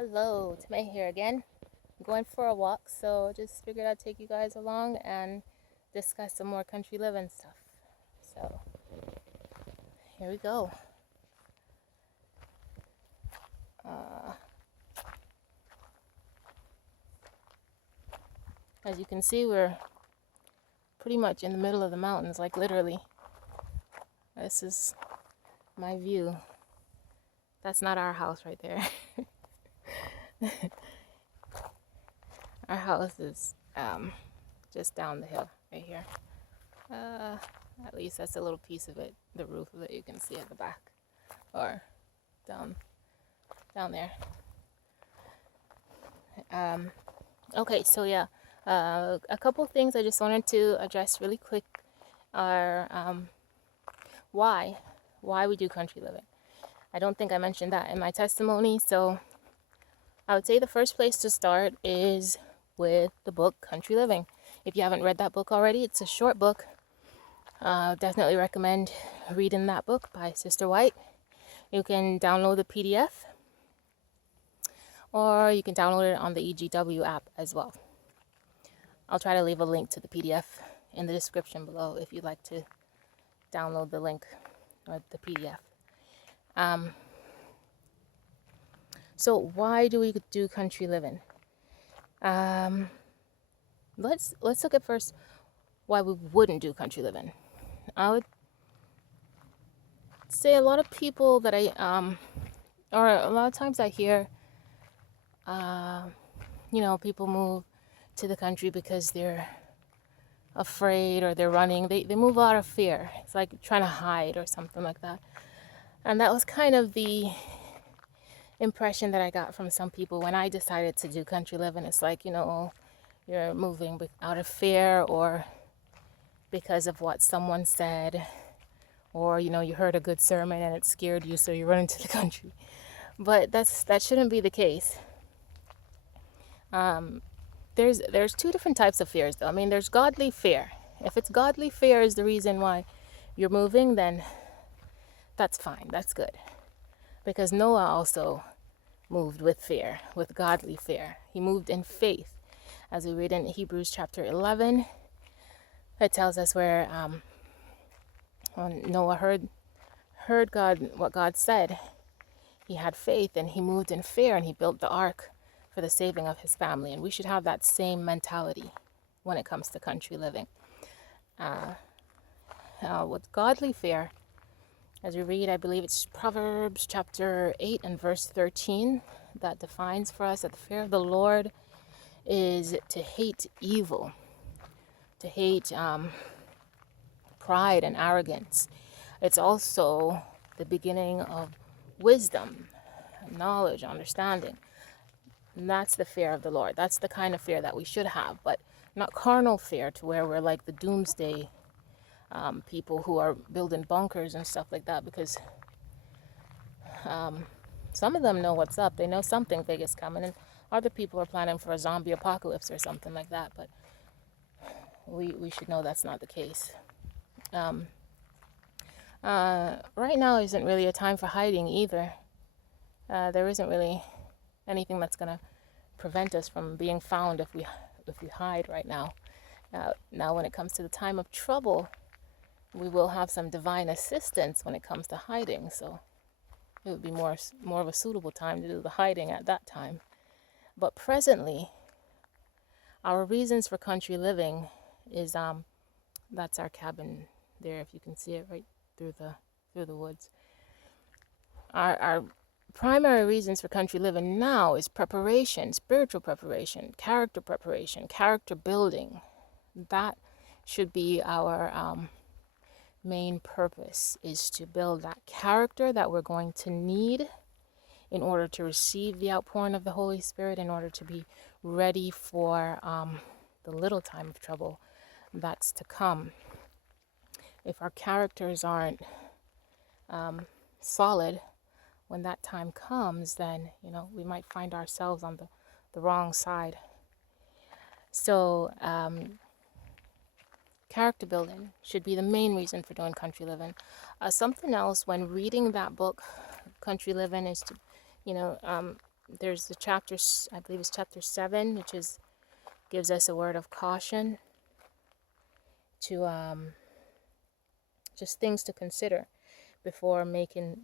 Hello, it's May here again. I'm going for a walk, so just figured I'd take you guys along and discuss some more country living stuff. So, here we go. As you can see, we're pretty much in the middle of the mountains, like literally. This is my view. That's not our house right there. Our house is just down the hill right here. At least that's a little piece of it, the roof of it you can see at the back, or down there. Okay, so yeah, a couple things I just wanted to address really quick are why we do country living. I don't think I mentioned that in my testimony, so I would say the first place to start is with the book Country Living. If you haven't read that book already, it's a short book. Definitely recommend reading that book by Sister White. You can download the PDF, or you can download it on the EGW app as well. I'll try to leave a link to the PDF in the description below if you'd like to download the link or the PDF. So why do we do country living? Let's look at first why we wouldn't do country living. I would say a lot of people that or a lot of times I hear, people move to the country because they're afraid or they're running. They move out of fear. It's like trying to hide or something like that. And that was kind of the impression that I got from some people when I decided to do country living. It's like, you're moving out of fear or because of what someone said, or you heard a good sermon and it scared you, so you run into the country. But that shouldn't be the case. There's two different types of fears, though. I mean, there's godly fear. If it's godly fear is the reason why you're moving, then that's fine. That's good. Because Noah also moved with fear, with godly fear. He moved in faith. As we read in Hebrews chapter 11, it tells us where when Noah heard God, what God said, he had faith and he moved in fear and he built the ark for the saving of his family. And we should have that same mentality when it comes to country living. With godly fear, as we read, I believe it's Proverbs chapter 8 and verse 13, that defines for us that the fear of the Lord is to hate evil, to hate pride and arrogance. It's also the beginning of wisdom, knowledge, understanding. And that's the fear of the Lord. That's the kind of fear that we should have, but not carnal fear to where we're like the doomsday people who are building bunkers and stuff like that, because some of them know what's up. They know something big is coming, and other people are planning for a zombie apocalypse or something like that, but we should know that's not the case. Right now isn't really a time for hiding either. There isn't really anything that's going to prevent us from being found if we hide right now. Now when it comes to the time of trouble, we will have some divine assistance when it comes to hiding, so it would be more of a suitable time to do the hiding at that time. But presently, our reasons for country living is that's our cabin there, if you can see it right through the woods. Our primary reasons for country living now is preparation, spiritual preparation, character building. That should be our main purpose, is to build that character that we're going to need in order to receive the outpouring of the Holy Spirit, in order to be ready for the little time of trouble that's to come. If our characters aren't solid when that time comes, then we might find ourselves on the wrong side. So character building should be the main reason for doing country living. Something else when reading that book, Country Living, is to there's the chapters, I believe it's chapter 7, which gives us a word of caution to just things to consider before making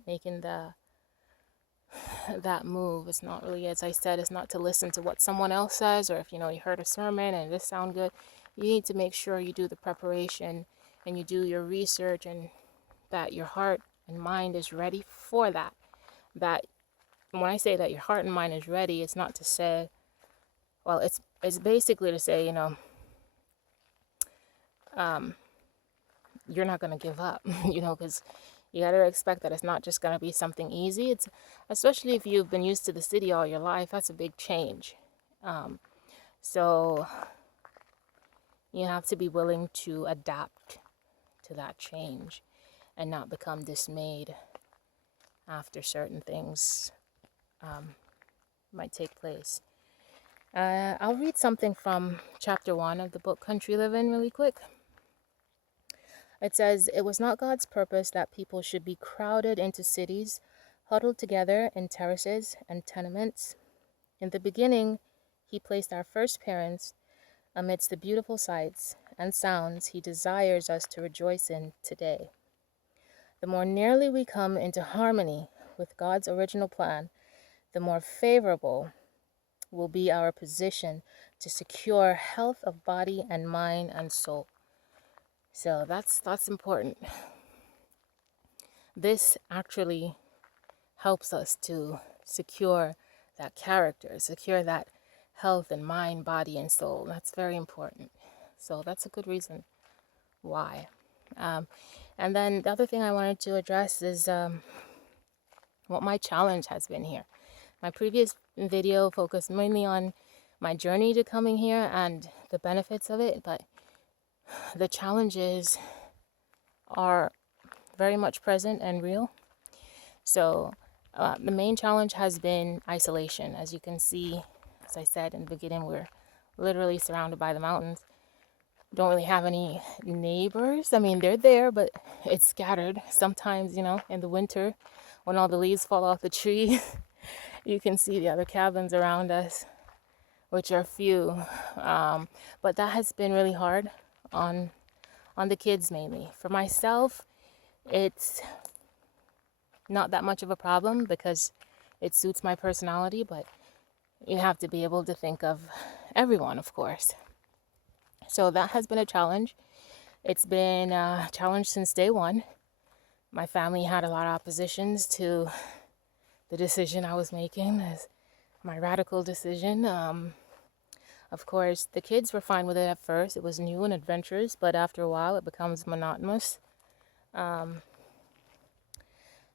that move. It's not really, as I said, it's not to listen to what someone else says, or if you heard a sermon and this sound good. You need to make sure you do the preparation and you do your research, and that your heart and mind is ready for that. That when I say that your heart and mind is ready, it's not to say, well, it's basically to say, you're not going to give up, because you got to expect that it's not just going to be something easy. It's, especially if you've been used to the city all your life, that's a big change. So you have to be willing to adapt to that change and not become dismayed after certain things might take place. I'll read something from chapter 1 of the book Country Living really quick. It says, "It was not God's purpose that people should be crowded into cities, huddled together in terraces and tenements. In the beginning, He placed our first parents amidst the beautiful sights and sounds He desires us to rejoice in today. The more nearly we come into harmony with God's original plan, the more favorable will be our position to secure health of body and mind and soul." So that's important. This actually helps us to secure that character, secure that health and mind, body, and soul. That's very important. So that's a good reason why. And then the other thing I wanted to address is what my challenge has been here. My previous video focused mainly on my journey to coming here and the benefits of it, but the challenges are very much present and real. So the main challenge has been isolation. As you can see, as I said in the beginning, we're literally surrounded by the mountains. Don't really have any neighbors. I mean, they're there, but it's scattered. Sometimes, in the winter, when all the leaves fall off the tree, you can see the other cabins around us, which are few. But that has been really hard on the kids mainly. For myself, it's not that much of a problem because it suits my personality, but you have to be able to think of everyone, of course. So that has been a challenge. It's been a challenge since day one. My family had a lot of oppositions to the decision I was making, as my radical decision. Of course, the kids were fine with it at first. It was new and adventurous, but after a while it becomes monotonous.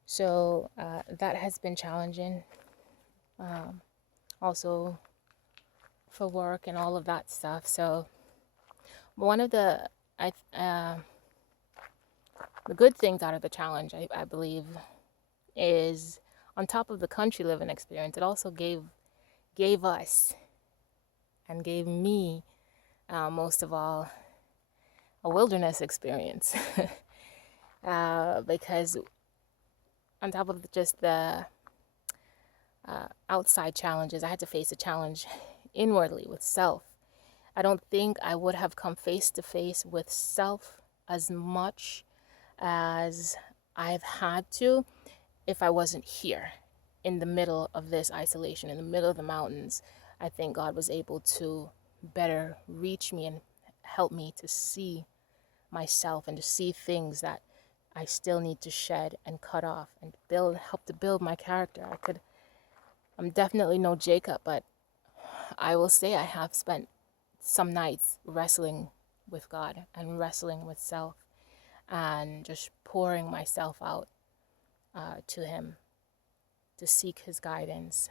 So that has been challenging. Also for work and all of that stuff. So one of the good things out of the challenge, I believe, is on top of the country living experience, it also gave us and gave me, most of all, a wilderness experience. Because on top of just the outside challenges, I had to face a challenge inwardly with self. I don't think I would have come face to face with self as much as I've had to if I wasn't here in the middle of this isolation, in the middle of the mountains. I think God was able to better reach me and help me to see myself and to see things that I still need to shed and cut off and help to build my character. I'm definitely no Jacob, but I will say I have spent some nights wrestling with God and wrestling with self and just pouring myself out to Him, to seek His guidance,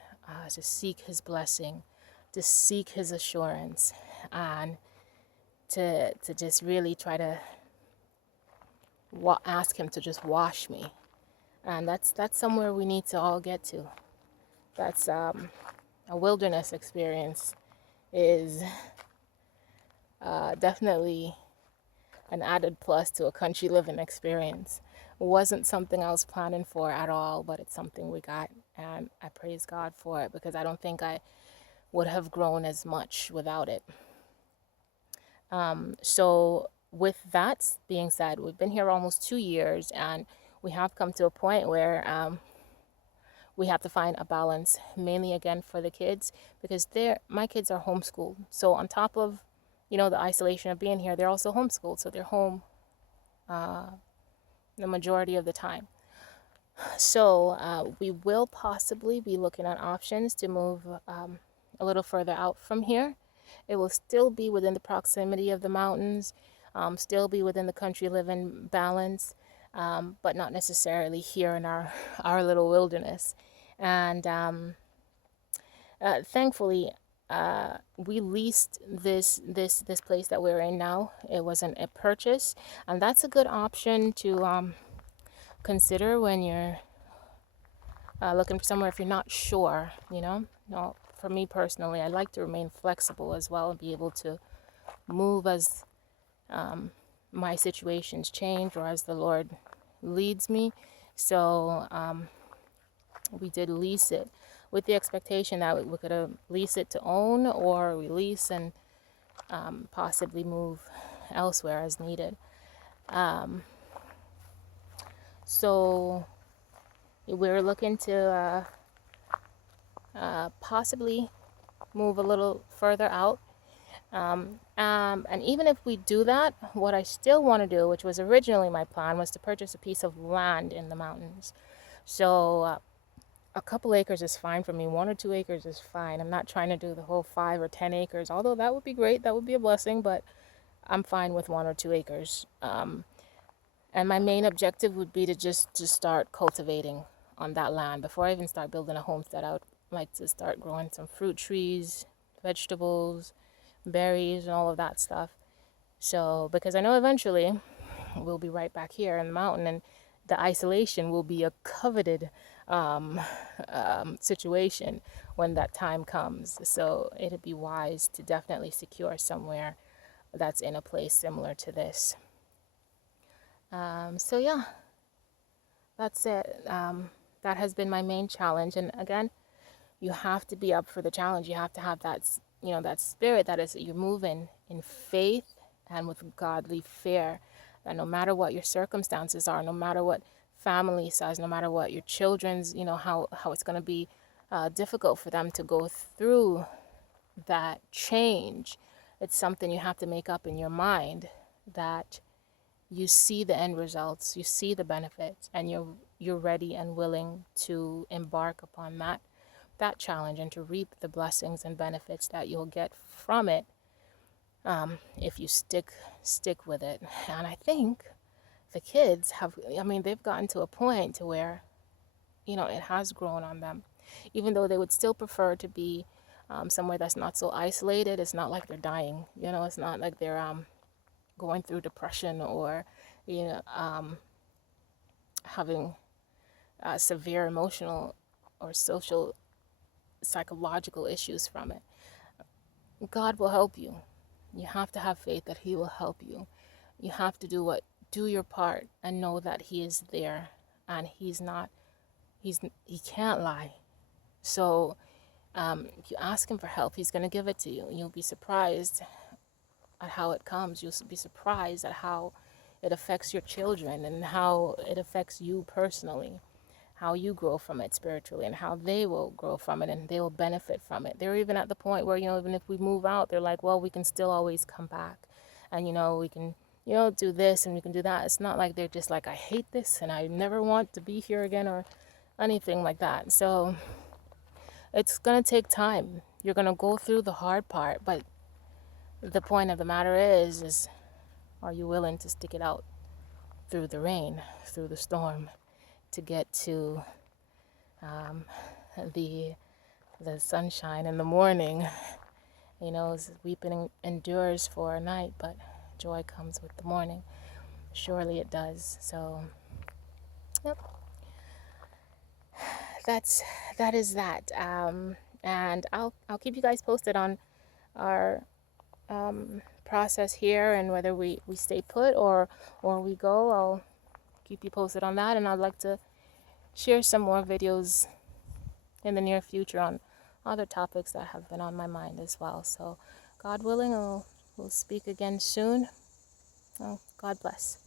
to seek His blessing, to seek His assurance, and to just really try to ask Him to just wash me. And that's somewhere we need to all get to. That's a wilderness experience is definitely an added plus to a country living experience. wasn't something I was planning for at all, but it's something we got, and I praise God for it, because I don't think I would have grown as much without it. So with that being said, we've been here almost 2 years, and we have come to a point where we have to find a balance, mainly again for the kids, because my kids are homeschooled. So on top of, the isolation of being here, they're also homeschooled. So they're home the majority of the time. So we will possibly be looking at options to move a little further out from here. It will still be within the proximity of the mountains, still be within the country living balance, but not necessarily here in our little wilderness. And thankfully, we leased this place that we're in now. It wasn't a purchase, and that's a good option to consider when you're looking for somewhere if you're not sure. No, for me personally, I like to remain flexible as well and be able to move as my situations change or as the Lord leads me. So we did lease it with the expectation that we could lease it to own, or we lease and possibly move elsewhere as needed. So we're looking to possibly move a little further out. And even if we do that, what I still want to do, which was originally my plan, was to purchase a piece of land in the mountains. So a couple acres is fine for me. 1 or 2 acres is fine. I'm not trying to do the whole 5 or 10 acres, although that would be great. That would be a blessing, but I'm fine with 1 or 2 acres. And my main objective would be to start cultivating on that land. Before I even start building a homestead, I would like to start growing some fruit trees, vegetables, berries, and all of that stuff. So, because I know eventually we'll be right back here in the mountain, and the isolation will be a coveted situation when that time comes. So it'd be wise to definitely secure somewhere that's in a place similar to this. So yeah, that's it. That has been my main challenge. And again, you have to be up for the challenge. You have to have that, that spirit that is, you're moving in faith and with godly fear. And no matter what your circumstances are, no matter what family says, no matter what your children's, how it's going to be difficult for them to go through that change, it's something you have to make up in your mind that you see the end results, you see the benefits, and you're ready and willing to embark upon that challenge and to reap the blessings and benefits that you'll get from it if you stick with it. And I think the kids they've gotten to a point to where, it has grown on them. Even though they would still prefer to be somewhere that's not so isolated. It's not like they're dying, it's not like they're going through depression or, having severe emotional or social psychological issues from it. God will help you. You have to have faith that he will help you. You have to do your part and know that he is there, and he can't lie. So if you ask him for help, he's going to give it to you. You'll be surprised at how it comes. You'll be surprised at how it affects your children and how it affects you personally, how you grow from it spiritually, and how they will grow from it and they will benefit from it. They're even at the point where, even if we move out, they're like, well, we can still always come back, and we can do this and we can do that. It's not like they're just like, I hate this and I never want to be here again or anything like that. So it's gonna take time. You're gonna go through the hard part, but the point of the matter is are you willing to stick it out through the rain, through the storm, to get to the sunshine in the morning? Weeping endures for a night, but joy comes with the morning. Surely it does. So, yep. That is that. And I'll keep you guys posted on our process here, and whether we stay put or we go. I'll keep you posted on that, and I'd like to share some more videos in the near future on other topics that have been on my mind as well. So God willing, we'll speak again soon. Oh, God bless.